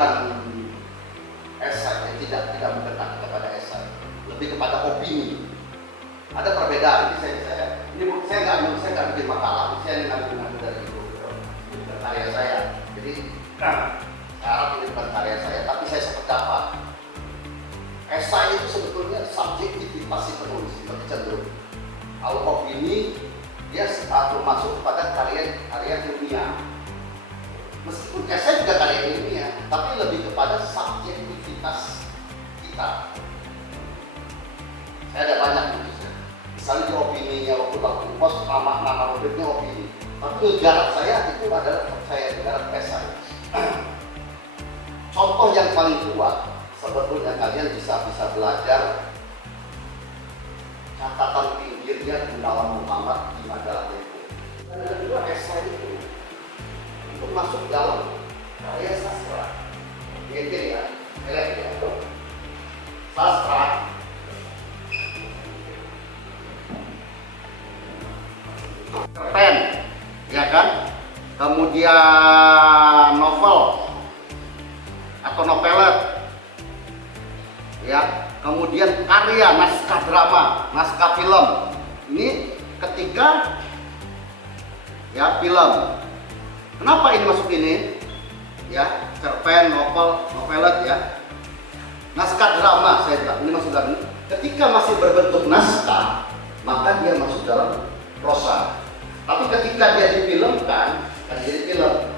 bukan esai, tidak mendekat kepada esai, lebih kepada opini. Ada perbedaan. Ini saya nggak bikin makalah, saya ngambil dari karya saya. Jadi sekarang ini bukan karya saya, tapi saya sependapat. Esai itu sebetulnya subjektivitas si penulis, lebih cenderung. Kalau opini dia masuk kepada karya ilmiah. Meskipun esai juga karya ilmiah, tapi lebih kepada subjektivitas kita. Saya ada banyak nulisnya. Misalnya di opininya waktu Pos, nama rubriknya opini. Tapi garap saya itu adalah saya garap esai. Contoh yang paling kuat sebetulnya kalian bisa belajar catatan pinggirnya Gunawan Muhammad di majalah Tempo. Dan yang kedua, esai itu masuk dalam karya sastra. Mungkin ya, sastra. Cerpen, ya kan? Kemudian novel atau novelet, ya. Kemudian karya, naskah drama, naskah film. Ini ketika ya film. Kenapa ini masuk ini? Ya, cerpen, novel, novelet ya. Naskah drama saya bilang ini masuk dalam ini. Ketika masih berbentuk naskah, maka dia masuk dalam prosa. Tapi ketika dia difilmkan,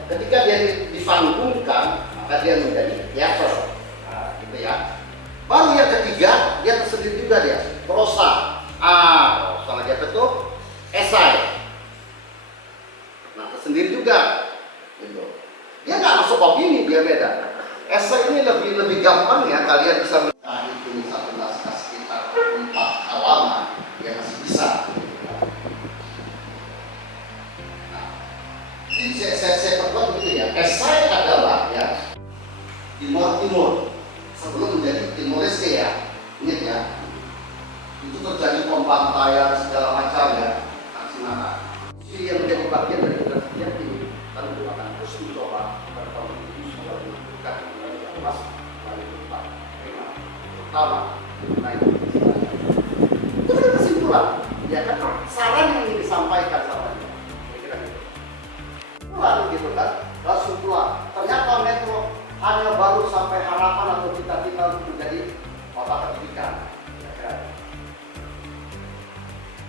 ketika dia dipanggungkan, maka dia menjadi teater. Nah, gitu ya. Baru yang ketiga, dia tersendiri juga dia, prosa. Prosa lagi apa itu? Esai. Nah, tersendiri juga. Gitu. Dia nggak masuk opini, dia beda. Esai ini lebih gampang ya, kalian bisa itu satu naskah sekitar 4 halaman, dia masih bisa. Nah, jadi saya perkuat gitu ya. Esai adalah ya Timur sebelum menjadi Timor Leste ya, ingat ya, itu terjadi pembantaian segala macam ya, aksi massa. Jadi yang menjadi bagian dari kerja ini lalu akan terus mencoba berkompetisi supaya menentukan emas dari tempat pertama. Nah itu kan kesimpulan, ya kan saran yang ingin disampaikan sarannya, kira-kira gitu. Kesimpulan gitu kan, kesimpulan. Ternyata Metro hanya baru sampai harapan atau cita-cita untuk menjadi kota pendidikan.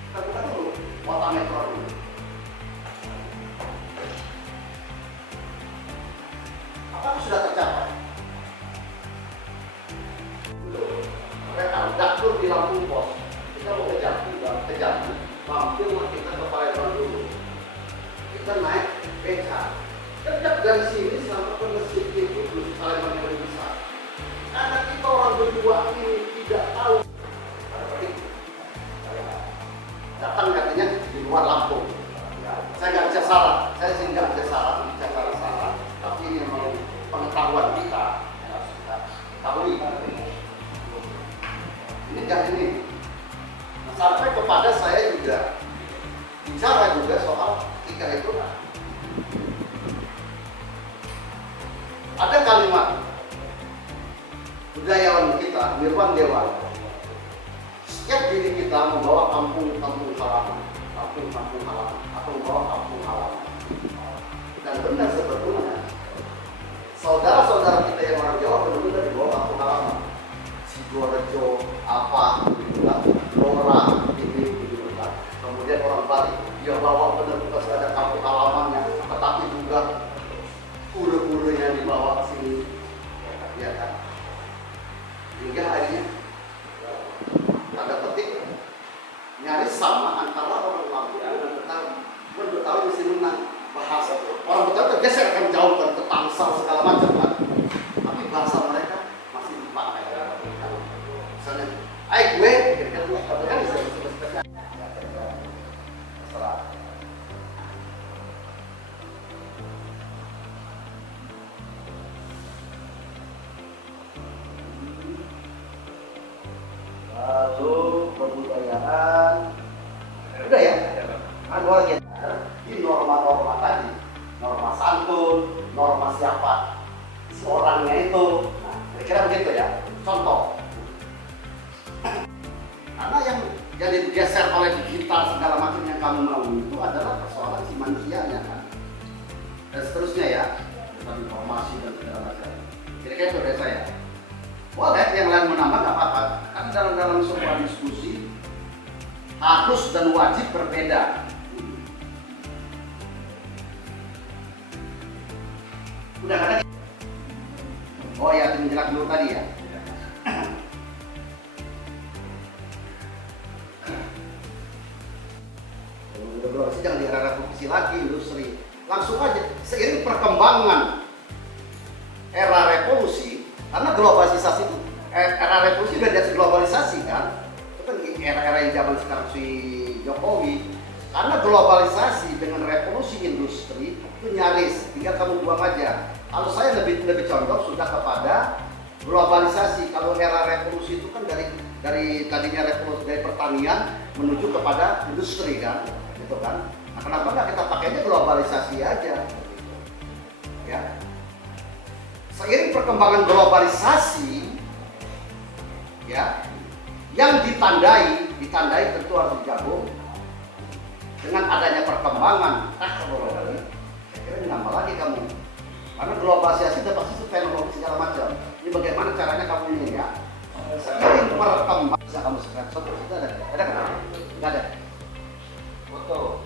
Kita buka dulu kota metro dulu. Apakah sudah tercapai? Mereka dapur di Lampung Pos. Kita mau ke Jambi, mampirlah kita ke Palembang dulu. Kita naik beca. Dekat dari sini sampai ke masjid itu belum Palembang yang lebih besar. Karena kita orang berdua ini tidak tahu. Datang katanya di luar Lampung. Ya, saya nggak bisa salah. Saya sih nggak bisa salah, bicara salah. Tapi ini memang pengetahuan kita yang harus kita ketahui. Ini jangan ini. Nah, sampai kepada saya juga bicara juga soal ketika itu. Ada kalimat budayawan kita, Nirwan Dewan. Setiap diri kita membawa kampung halaman, atau membawa kampung halaman. Dan benar sebetulnya, saudara-saudara kita yang orang Jawa benar-benar dibawa kampung halaman. Sidoarjo, apa, Blora, ini, kemudian orang Bali, dia bawa benar-benar sekadar kampung halamannya, tetapi juga pura-pura yang dibawa ke sini, ya kan? Hingga akhirnya tanda petik nyaris sama antara orang Lampung dan Betawi. Betawi mesti menang bahasa. Orang Betawi tergeser kan jauh ke Tangsel segala macam kan. Tapi bahasa mereka masih dipakai. Misalnya, gue, kira-kira kan bisa disebut-sebutkan. Terserah. Lalu kebudayaan, udah ya, ada lagi di norma-norma tadi, norma santun, norma siapa, si orangnya itu. Nah, kira-kira begitu ya. Contoh. Karena yang jadi digeser oleh digital segala macam yang kamu mau itu adalah persoalan si manusianya kan. Dan seterusnya ya, tentang informasi dan segala macam. Kira-kira itu dari saya. Boleh yang lain menambah nggak apa-apa. Kan dalam sebuah diskusi harus dan wajib berbeda. Udah ada? Oh ya, menjelaskan dulu tadi ya. Jangan di era revolusi lagi industri. Langsung aja, seiring perkembangan era revolusi, karena globalisasi itu, era revolusi udah jadi globalisasi kan. Itu kan era-era yang zaman sekarang si Jokowi. Karena globalisasi dengan revolusi industri itu nyaris, tinggal kamu buang aja. Kalau saya lebih condong sudah kepada globalisasi. Kalau era revolusi itu kan dari tadinya revolusi dari pertanian menuju kepada industri kan, gitu kan. Nah, kenapa nggak kita pakainya globalisasi aja? Gitu. Ya. Seiring perkembangan globalisasi, ya, yang ditandai tentu harus digabung dengan adanya perkembangan teknologi. Saya kira nambah lagi kamu, karena globalisasi itu pasti itu teknologi segala macam. Ini bagaimana caranya kamu ini ya? Seiring perkembangan, bisa kamu screenshot itu ada kan? Nggak ada. Foto.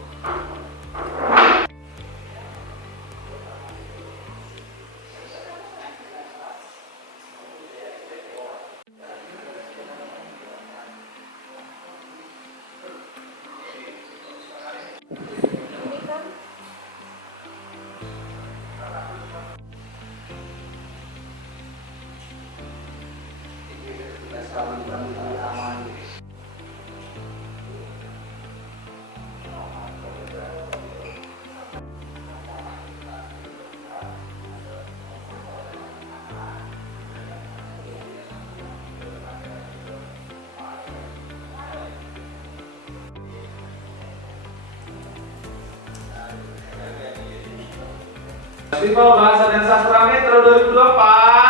Festival Bahasa dan Sastra Metro 2024